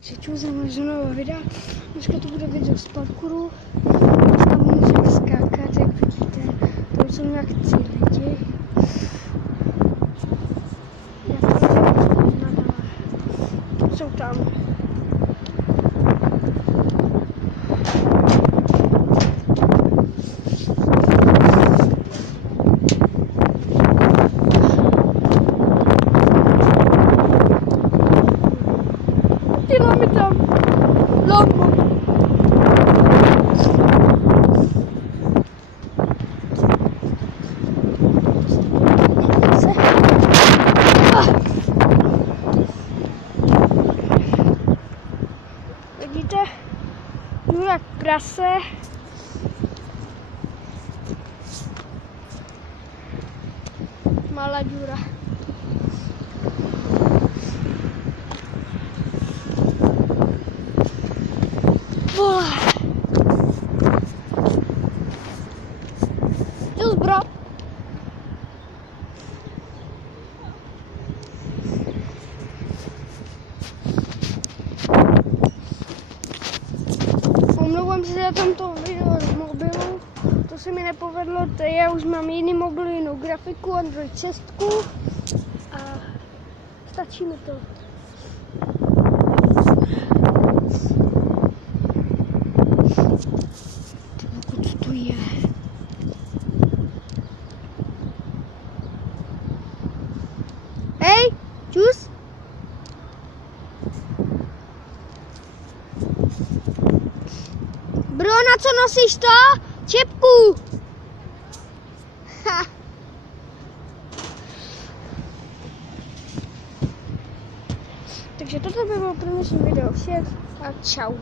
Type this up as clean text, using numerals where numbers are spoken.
Čeču za nového videa. Dneska to bude video z parkouru. Tam můžu jak skákat, jak vidíte. Tam jsou nějak 3 lidi. Jsou tam. Ty máme tam lampu. Vidíte? Jdu jak prase. Malá díra. Vole. Čus, bro. Omlouvám se za tomto video z mobilu. To se mi nepovedlo, já už mám jiný mobil, jinou grafiku, Android 6 a stačí mi to. Co to je? Hej, čus. Bro, na co nosíš to? Čepku. Ha. Takže toto by bylo pro dnešní video vše a čau.